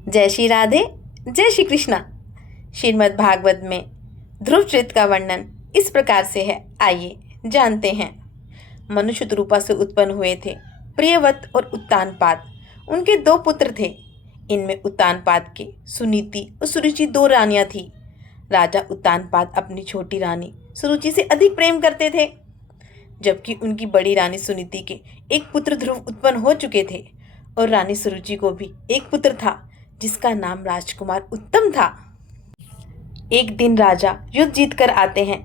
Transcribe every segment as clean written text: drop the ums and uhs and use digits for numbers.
जय श्री राधे, जय श्री कृष्णा। श्रीमद् भागवत में ध्रुव चरित्र का वर्णन इस प्रकार से है, आइए जानते हैं। मनुष्य रूपा से उत्पन्न हुए थे प्रियव्रत और उत्तानपाद। उनके दो पुत्र थे। इनमें उत्तानपाद के सुनीति और सुरुचि दो रानियां थी। राजा उत्तानपाद अपनी छोटी रानी सुरुचि से अधिक प्रेम करते थे, जबकि उनकी बड़ी रानी सुनीति के एक पुत्र ध्रुव उत्पन्न हो चुके थे और रानी सुरुचि को भी एक पुत्र था जिसका नाम राजकुमार उत्तम था। एक दिन राजा युद्ध जीत कर आते हैं।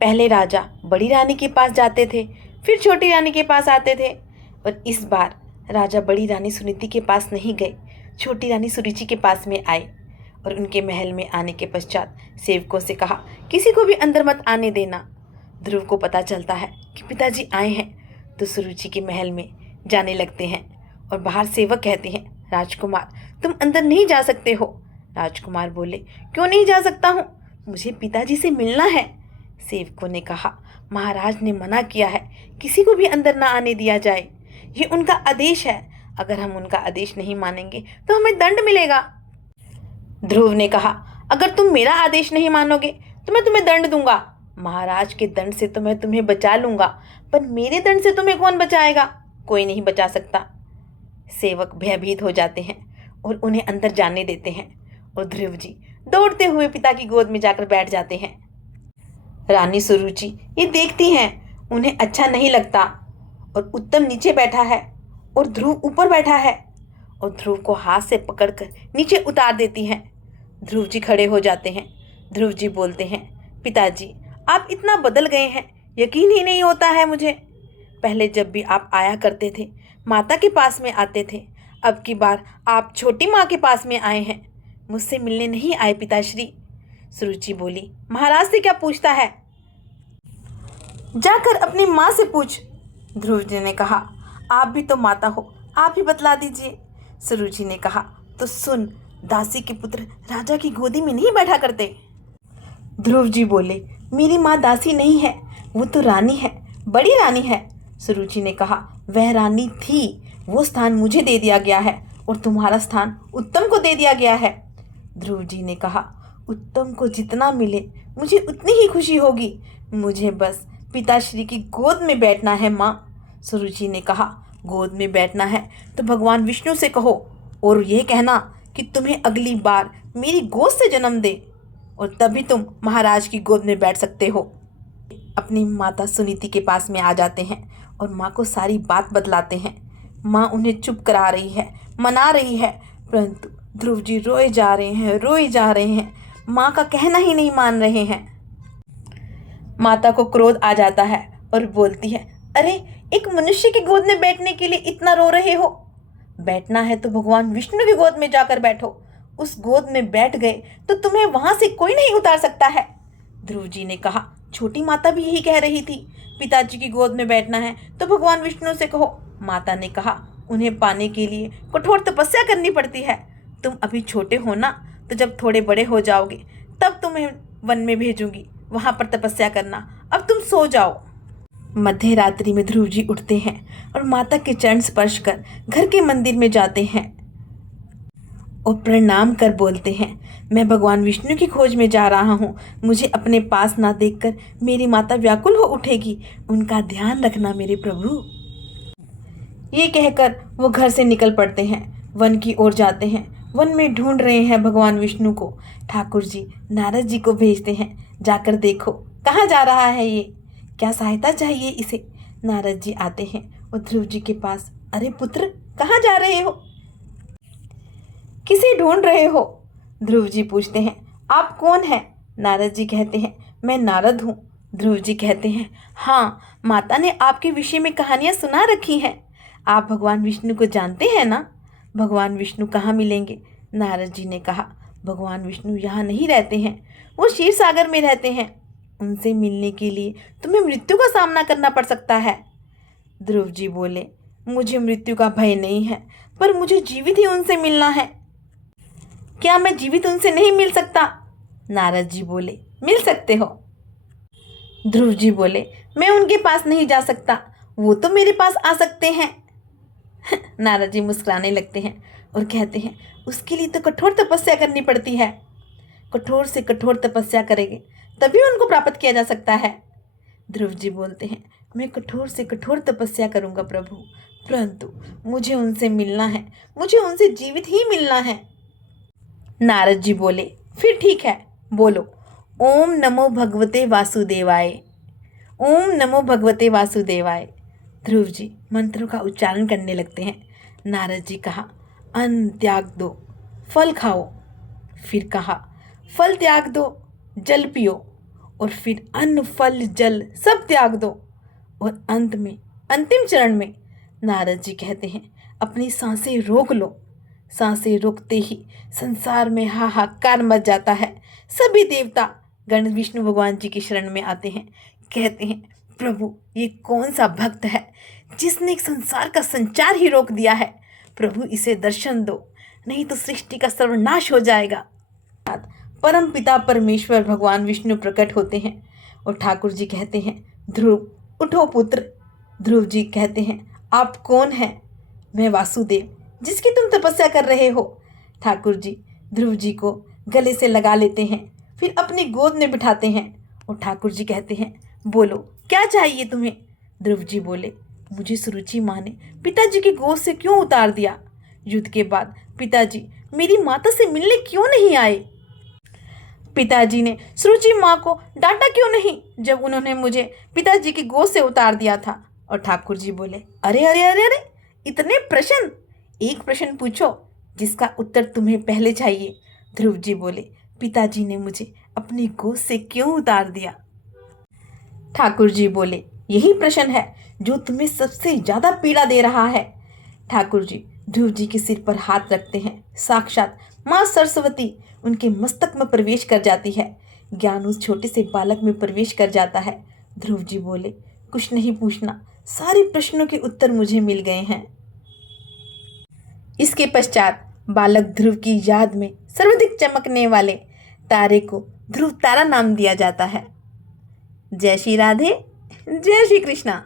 पहले राजा बड़ी रानी के पास जाते थे, फिर छोटी रानी के पास आते थे, और इस बार राजा बड़ी रानी सुनीति के पास नहीं गए, छोटी रानी सुरुचि के पास में आए और उनके महल में आने के पश्चात सेवकों से कहा, किसी को भी अंदर मत आने देना। ध्रुव को पता चलता है कि पिताजी आए हैं तो सुरुचि के महल में जाने लगते हैं और बाहर सेवक कहते हैं, राजकुमार तुम अंदर नहीं जा सकते हो। राजकुमार बोले, क्यों नहीं जा सकता हूँ, मुझे पिताजी से मिलना है। सेवकों ने कहा, महाराज ने मना किया है, किसी को भी अंदर ना आने दिया जाए, ये उनका आदेश है। अगर हम उनका आदेश नहीं मानेंगे तो हमें दंड मिलेगा। ध्रुव ने कहा, अगर तुम मेरा आदेश नहीं मानोगे तो मैं तुम्हें दंड दूंगा। महाराज के दंड से तो मैं तुम्हें बचा लूंगा, पर मेरे दंड से तुम्हें कौन बचाएगा? कोई नहीं बचा सकता। सेवक भयभीत हो जाते हैं और उन्हें अंदर जाने देते हैं और ध्रुव जी दौड़ते हुए पिता की गोद में जाकर बैठ जाते हैं। रानी सुरुचि ये देखती हैं, उन्हें अच्छा नहीं लगता, और उत्तम नीचे बैठा है और ध्रुव ऊपर बैठा है, और ध्रुव को हाथ से पकड़कर नीचे उतार देती हैं। ध्रुव जी खड़े हो जाते हैं। ध्रुव जी बोलते हैं, पिताजी आप इतना बदल गए हैं, यकीन ही नहीं होता है मुझे। पहले जब भी आप आया करते थे माता के पास में आते थे, अब की बार आप छोटी माँ के पास में आए हैं, मुझसे मिलने नहीं आए पिताश्री। सुरुचि बोली, महाराज से क्या पूछता है, जाकर अपनी माँ से पूछ। ध्रुव जी ने कहा, आप भी तो माता हो, आप ही बतला दीजिए। सुरुचि ने कहा, तो सुन, दासी के पुत्र राजा की गोदी में नहीं बैठा करते। ध्रुव जी बोले, मेरी माँ दासी नहीं है, वो तो रानी है, बड़ी रानी है। सुरुचि ने कहा, वह रानी थी, वो स्थान मुझे दे दिया गया है और तुम्हारा स्थान उत्तम को दे दिया गया है। ध्रुव जी ने कहा, उत्तम को जितना मिले मुझे उतनी ही खुशी होगी, मुझे बस पिताश्री की गोद में बैठना है माँ। सुरुचि ने कहा, गोद में बैठना है तो भगवान विष्णु से कहो और ये कहना कि तुम्हें अगली बार मेरी गोद से जन्म दे, और तभी तुम महाराज की गोद में बैठ सकते हो। अपनी माता सुनीति के पास में आ जाते हैं और माँ को सारी बात बतलाते हैं। माँ उन्हें चुप करा रही है, मना रही है, परंतु ध्रुव जी रोए जा रहे हैं, माँ का कहना ही नहीं मान रहे हैं। माता को क्रोध आ जाता है और बोलती है, अरे एक मनुष्य की गोद में बैठने के लिए इतना रो रहे हो? बैठना है तो भगवान विष्णु की गोद में जाकर बैठो। उस गोद में बैठ गए तो तुम्हें वहां से कोई नहीं उतार सकता है। ध्रुव जी ने कहा, छोटी माता भी यही कह रही थी, पिताजी की गोद में बैठना है तो भगवान विष्णु से कहो। माता ने कहा, उन्हें पाने के लिए कठोर तपस्या करनी पड़ती है। तुम अभी छोटे हो ना, तो जब थोड़े बड़े हो जाओगे तब तुम्हें वन में भेजूंगी, वहां पर तपस्या करना। अब तुम सो जाओ। मध्य रात्रि में ध्रुव जी उठते हैं और माता के चरण स्पर्श कर घर के मंदिर में जाते हैं और प्रणाम कर बोलते हैं, मैं भगवान विष्णु की खोज में जा रहा हूँ, मुझे अपने पास ना देखकर मेरी माता व्याकुल हो उठेगी, उनका ध्यान रखना मेरे प्रभु। ये कहकर वो घर से निकल पड़ते हैं, वन की ओर जाते हैं। वन में ढूंढ रहे हैं भगवान विष्णु को। ठाकुर जी नारद जी को भेजते हैं, जाकर देखो कहाँ जा रहा है ये, क्या सहायता चाहिए इसे। नारद जी आते हैं और ध्रुव जी के पास, अरे पुत्र कहाँ जा रहे हो, किसे ढूंढ रहे हो? ध्रुव जी पूछते हैं, आप कौन हैं? नारद जी कहते हैं, मैं नारद हूँ। ध्रुव जी कहते हैं, हाँ, माता ने आपके विषय में कहानियाँ सुना रखी हैं, आप भगवान विष्णु को जानते हैं ना? भगवान विष्णु कहाँ मिलेंगे? नारद जी ने कहा, भगवान विष्णु यहाँ नहीं रहते हैं, वो क्षीर सागर में रहते हैं, उनसे मिलने के लिए तुम्हें मृत्यु का सामना करना पड़ सकता है। ध्रुव जी बोले, मुझे मृत्यु का भय नहीं है, पर मुझे जीवित ही उनसे मिलना है। क्या मैं जीवित उनसे नहीं मिल सकता? नारद जी बोले, मिल सकते हो। ध्रुव जी बोले, मैं उनके पास नहीं जा सकता, वो तो मेरे पास आ सकते हैं। नारद जी मुस्कुराने लगते हैं और कहते हैं, उसके लिए तो कठोर तपस्या करनी पड़ती है। कठोर से कठोर तपस्या करेंगे तभी उनको प्राप्त किया जा सकता है। ध्रुव जी बोलते हैं, मैं कठोर से कठोर तपस्या करूंगा प्रभु, परंतु मुझे उनसे मिलना है, मुझे उनसे जीवित ही मिलना है। नारद जी बोले, फिर ठीक है, बोलो ओम नमो भगवते वासुदेवाय, ओम नमो भगवते वासुदेवाय। ध्रुव जी मंत्रों का उच्चारण करने लगते हैं। नारद जी कहा, अन्न त्याग दो, फल खाओ। फिर कहा, फल त्याग दो, जल पियो। और फिर अन्न फल जल सब त्याग दो। और अंत में अंतिम चरण में नारद जी कहते हैं, अपनी सांसें रोक लो। सांसें रोकते ही संसार में हाहाकार मच जाता है। सभी देवता गण विष्णु भगवान जी की शरण में आते हैं, कहते हैं, प्रभु ये कौन सा भक्त है जिसने एक संसार का संचार ही रोक दिया है। प्रभु इसे दर्शन दो, नहीं तो सृष्टि का सर्वनाश हो जाएगा। परम पिता परमेश्वर भगवान विष्णु प्रकट होते हैं और ठाकुर जी कहते हैं, ध्रुव उठो पुत्र। ध्रुव जी कहते हैं, आप कौन हैं? मैं वासुदेव, जिसकी तुम तपस्या कर रहे हो। ठाकुर जी ध्रुव जी को गले से लगा लेते हैं, फिर अपनी गोद में बिठाते हैं और ठाकुर जी कहते हैं, बोलो क्या चाहिए तुम्हें? ध्रुव जी बोले, मुझे सुरुचि माँ ने पिताजी की गोद से क्यों उतार दिया? युद्ध के बाद पिताजी मेरी माता से मिलने क्यों नहीं आए? पिताजी ने सुरुचि माँ को डांटा क्यों नहीं जब उन्होंने मुझे पिताजी की गोद से उतार दिया था? और ठाकुर जी बोले, अरे अरे अरे अरे, इतने प्रश्न, एक प्रश्न पूछो जिसका उत्तर तुम्हें पहले चाहिए। ध्रुव जी बोले, पिताजी ने मुझे अपनी गोद से क्यों उतार दिया? ठाकुर जी बोले, यही प्रश्न है जो तुम्हें सबसे ज्यादा पीड़ा दे रहा है। ठाकुर जी ध्रुव जी के सिर पर हाथ रखते हैं। साक्षात माँ सरस्वती उनके मस्तक में प्रवेश कर जाती है। ज्ञान उस छोटे से बालक में प्रवेश कर जाता है। ध्रुव जी बोले, कुछ नहीं पूछना, सारे प्रश्नों के उत्तर मुझे मिल गए हैं। इसके पश्चात बालक ध्रुव की याद में सर्वाधिक चमकने वाले तारे को ध्रुव तारा नाम दिया जाता है। जय श्री राधे, जय श्री कृष्णा।